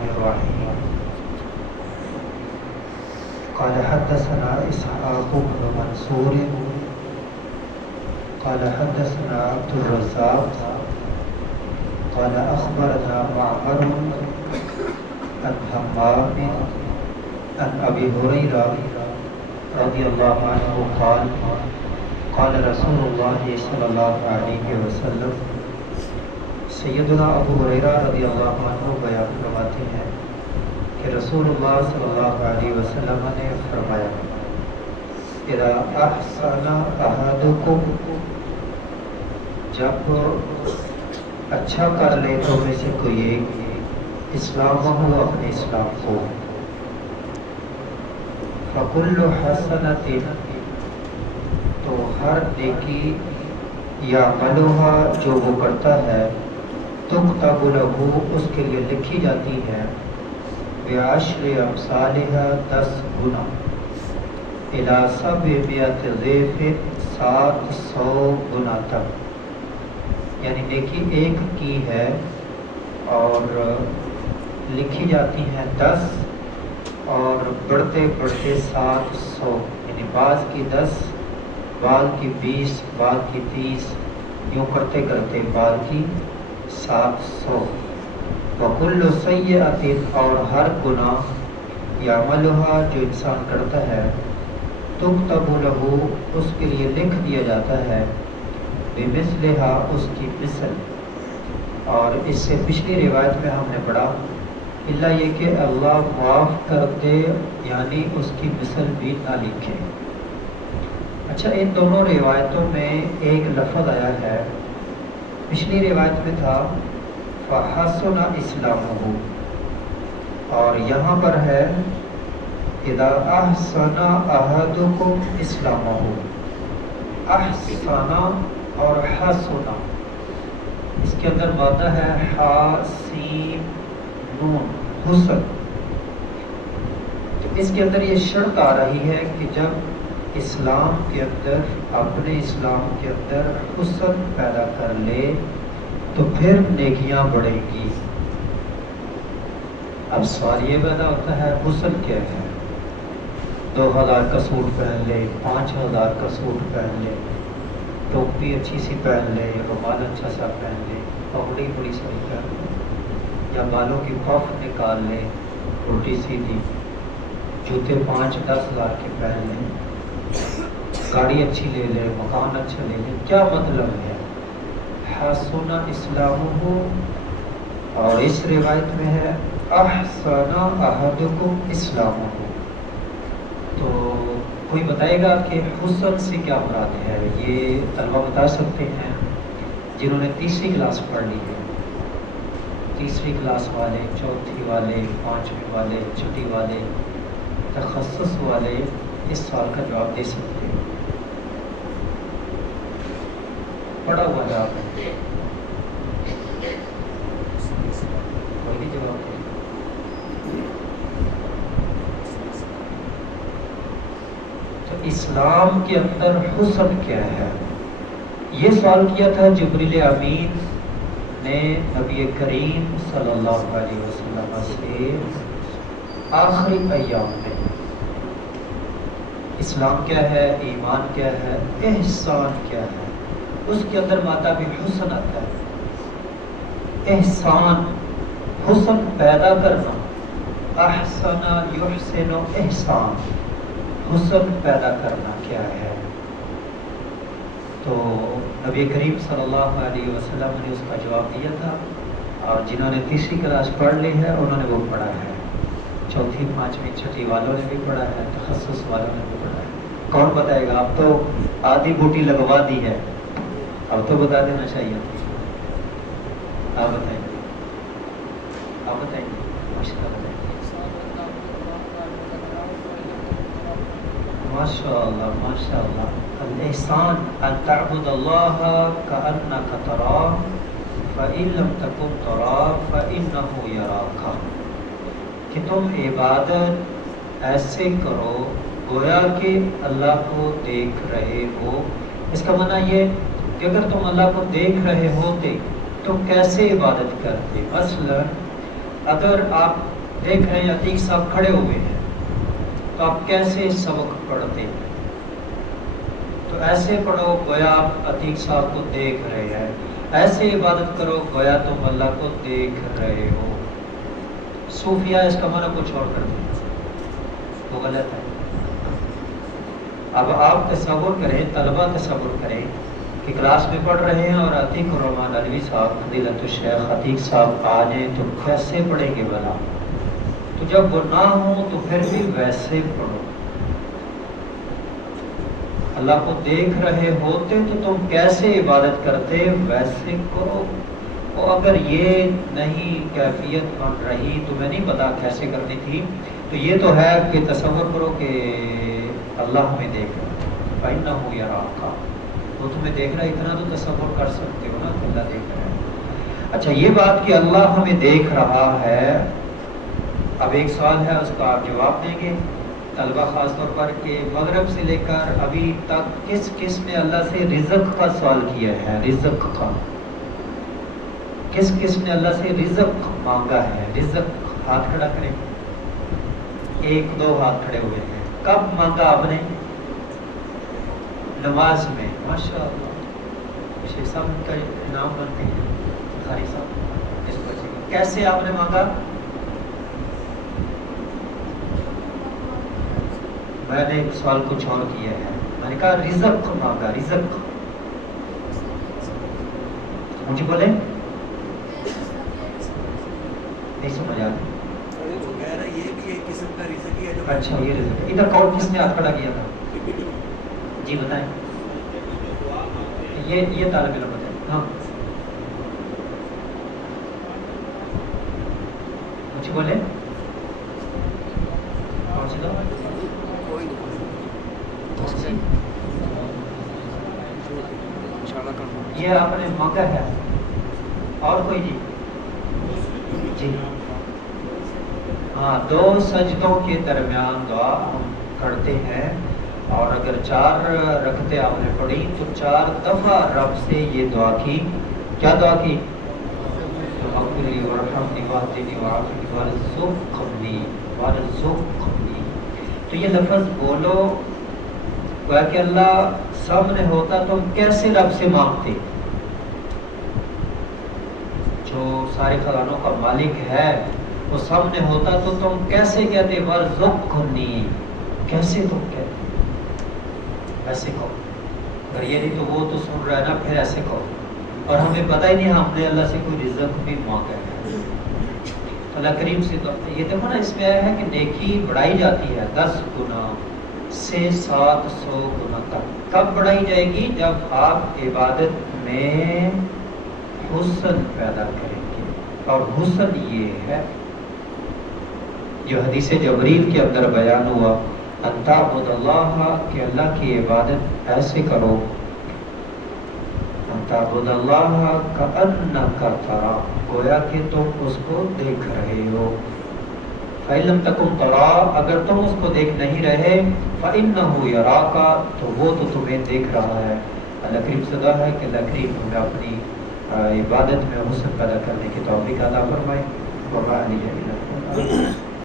الرحمن الرحيم قال حدثنا إسحاق بن منصور قال حدثنا عبد الرزاق قال أخبرنا معمر عن همام عن أبي هريرة رضي الله عنه قال قال رسول الله صلى الله عليه وسلم سیدنا ابو ہریرہ رضی اللہ عنہ بیان فرماتے ہیں کہ رسول اللہ صلی اللہ علیہ وسلم نے فرمایا اذا احسن احدکم، جب اچھا کر لے تو میں سے کوئی ایک اسلام ہو اپنے اسلام کو، فکل حسنۃ، تو ہر نیکی یا عملها جو وہ کرتا ہے، تکتب لہ، اس کے لیے لکھی جاتی ہے، بعشر امثالها، 10 گنا، الی 700 ضعف، 700 گنا تک، یعنی نیکی ایک کی ہے اور لکھی جاتی ہیں 10 اور بڑھتے بڑھتے 700، یعنی بعض کی 10، بعض کی 20، بعض کی 30، یوں کرتے کرتے بعض کی 700۔ وکل سیئۃ، اور ہر گناہ یا عملها جو انسان کرتا ہے، تکتب لہ، اس کے لیے لکھ دیا جاتا ہے، بمثلها، اس کی مثل۔ اور اس سے پچھلی روایت میں ہم نے پڑھا الا یہ کہ اللہ معاف کر دے، یعنی اس کی مثل بھی نہ لکھے۔ اچھا، ان دونوں روایتوں میں ایک لفظ آیا ہے، پچھلی روایت میں تھا فحسن اسلامہ، اور یہاں پر ہے اذا احسن احدکم اسلامہ۔ احسن اور حسن، اس کے اندر مادہ ہے حاسین نون، حسن۔ تو اس کے اندر یہ شرط آ رہی ہے کہ جب اسلام کے اندر، اپنے اسلام کے اندر حسن پیدا کر لے تو پھر نیکیاں بڑھیں گی۔ اب سوال یہ پیدا ہوتا ہے حسن کیا ہے؟ 2000 کا سوٹ پہن لے، 5000 کا سوٹ پہن لے، ٹوپی اچھی سی پہن لے، رومال اچھا سا پہن لے، پگڑی بڑی ساری پہن لے، یا بالوں کی پف نکال لے الٹی سیدھی، جوتے 5-10 ہزار کے پہن لے، گاڑی اچھی لے لے، مکان اچھا لے لے، کیا مطلب ہے؟ حسن اسلامہ، اور اس روایت میں ہے احسن احدکم اسلامہ۔ تو کوئی بتائے گا کہ حسن سے کیا مراد ہے؟ یہ طلبہ بتا سکتے ہیں جنہوں نے تیسری کلاس پڑھ لی ہے، تیسری کلاس والے، چوتھی والے، 5ویں والے، چھٹی والے، تخصص والے اس سوال کا جواب دے سکتے ہیں۔ پڑھا ہوا جواب ہے، کوئی بھی جواب دے۔ تو اسلام کے اندر حسن کیا ہے؟ یہ سوال کیا تھا جبریل امین نے نبی کریم صلی اللہ علیہ وسلم سے آخری ایام میں۔ اسلام کیا ہے، ایمان کیا ہے، احسان کیا ہے؟ اس کے اندر مادہ بھی حسن آتا ہے۔ احسان، حسن پیدا کرنا، احسن یحسن احسان، حسن پیدا کرنا کیا ہے؟ تو نبی کریم صلی اللہ علیہ وسلم نے اس کا جواب دیا تھا، اور جنہوں نے تیسری کلاس پڑھ لی ہے انہوں نے وہ پڑھا ہے، چوتھی، 5ویں، چھٹی والوں نے بھی پڑھا ہے، تخصص والوں نے بھی پڑھا ہے۔ کون بتائے گا؟ اب تو آدھی بوٹی لگوا دی ہے، اب تو بتا دینا چاہیے۔ آپ بتائیں، آپ بتائیں، ماشاء اللہ، ماشاء اللہ، ماشاء اللہ۔ الاحسان ان تعبد اللہ کأنک تراہ فإن لم تکن تراہ فإنہ یراک، کہ تم عبادت ایسے کرو گویا کہ اللہ کو دیکھ رہے ہو۔ اس کا معنی یہ کہ اگر تم اللہ کو دیکھ رہے ہوتے تو کیسے عبادت کرتے؟ مثلا اگر آپ دیکھ رہے ہیں عتیق صاحب کھڑے ہوئے ہیں تو آپ کیسے سبق پڑھتے ہیں؟ تو ایسے پڑھو گویا آپ عتیق صاحب کو دیکھ رہے ہیں، ایسے عبادت کرو گویا تم اللہ کو دیکھ رہے ہو۔ صوفیہ اس کا معنی کچھ اور کرتے ہیں، وہ غلط ہے۔ اب آپ تصور کریں، طلبہ تصور کریں کہ کلاس میں پڑھ رہے ہیں اور عتیق الرحمن علوی صاحب فضیلت الشیخ عتیق صاحب آ جائیں تو کیسے پڑھیں گے بھلا؟ تو جب وہ نہ ہوں تو پھر بھی ویسے پڑھو۔ اللہ کو دیکھ رہے ہوتے تو تم کیسے عبادت کرتے ویسے کرو۔ اور اگر یہ نہیں کیفیت بن رہی، تمہیں نہیں پتا کیسے کرنی تھی، تو یہ تو ہے کہ تصور کرو کہ اللہ ہمیں دیکھ رہا ہے، فَإِنَّهُ يَرَاكَ، وہ تمہیں دیکھ رہا ہے، اتنا تو تصور کر سکتے ہو نا کہ اللہ دیکھ رہا ہے۔ اچھا یہ بات کہ اللہ ہمیں دیکھ رہا ہے، اب ایک سوال ہے اس کا آپ جواب دیں گے طلبہ خاص طور پر کہ مغرب سے لے کر ابھی تک کس کس نے اللہ سے رزق کا سوال کیا ہے؟ رزق کا کس کس نے اللہ سے رزق مانگا ہے؟ رزق ہاتھ کھڑا کریں، ایک دو ہاتھ کھڑے ہوئے ہیں۔ کب مانگا آپ نے؟ نماز میں۔ ماشاء اللہ، شیخ صاحب کا نام بنتے ہیں بخاری صاحب اس بچے کا۔ کیسے آپ نے مانگا؟ میں نے ایک سوال کچھ اور کیا ہے، میں نے کہا رزق مانگا، رزق مجھے بولے نہیں سمجھ آتا۔ یہ بھی ایک قسم کا رزق ہی ہے جو اچھا یہ رزق ہے۔ ادھر کون کس نے ہاتھ کھڑا کیا تھا؟ جی بتائیں۔ یہ طالب علم بتائیں۔ ہاں مجھے بولے کون سی دعا؟ یہ آپ نے مانگا ہے، اور کوئی؟ جی جی ہاں، دو سجدوں کے درمیان دعا ہم کرتے ہیں، اور اگر 4 رکعتیں آپ نے پڑھی تو 4 دفعہ رب سے یہ دعا کی۔ کیا دعا کی؟ اغفرلی وارحمنی واہدنی وعافنی وارزقنی وارزقنی۔ تو یہ لفظ بولو گویا کہ اللہ سامنے ہوتا تو ہم کیسے رب سے مانگتے؟ جو سارے خزانوں کا مالک ہے وہ سامنے ہوتا تو تم کیسے کہتے؟ وارزقنی، کیسے تم کہتے؟ ایسے کہو، اگر یہ نہیں تو وہ تو سن رہا ہے نا، پھر ایسے کہو۔ اور ہمیں پتہ ہی نہیں ہم نے اللہ سے کوئی رزق بھی مانگا ہے۔ اللہ کریم سے تو یہ دیکھو نا، اس میں آیا ہے کہ نیکی بڑھائی جاتی ہے 10 گنا سے 700 گنا تک۔ کب بڑھائی جائے گی؟ جب آپ عبادت میں حسن پیدا کریں گے، اور حسن یہ ہے جو حدیث جبریل کے اندر بیان ہوا، ان تعبد اللہ، کہ اللہ کی عبادت ایسے کرو، ان تعبد اللہ کأنک تراہ، گویا کہ تم اس کو دیکھ رہے ہو۔ فَإِن لَمْ تَكُنْ تَرَاهُ، اگر تم اس کو دیکھ نہیں رہے، فَإِنَّهُ يَرَاكَ، تو وہ تو تمہیں دیکھ رہا ہے۔ اللہ کریم سے دعا ہے کہ اللہ کریم ہمیں اپنی عبادت میں حسن پیدا کرنے کی توفیق عطا فرمائے۔ وَمَا عَلَيْنَا إِلَّا الْبَلَاغُ۔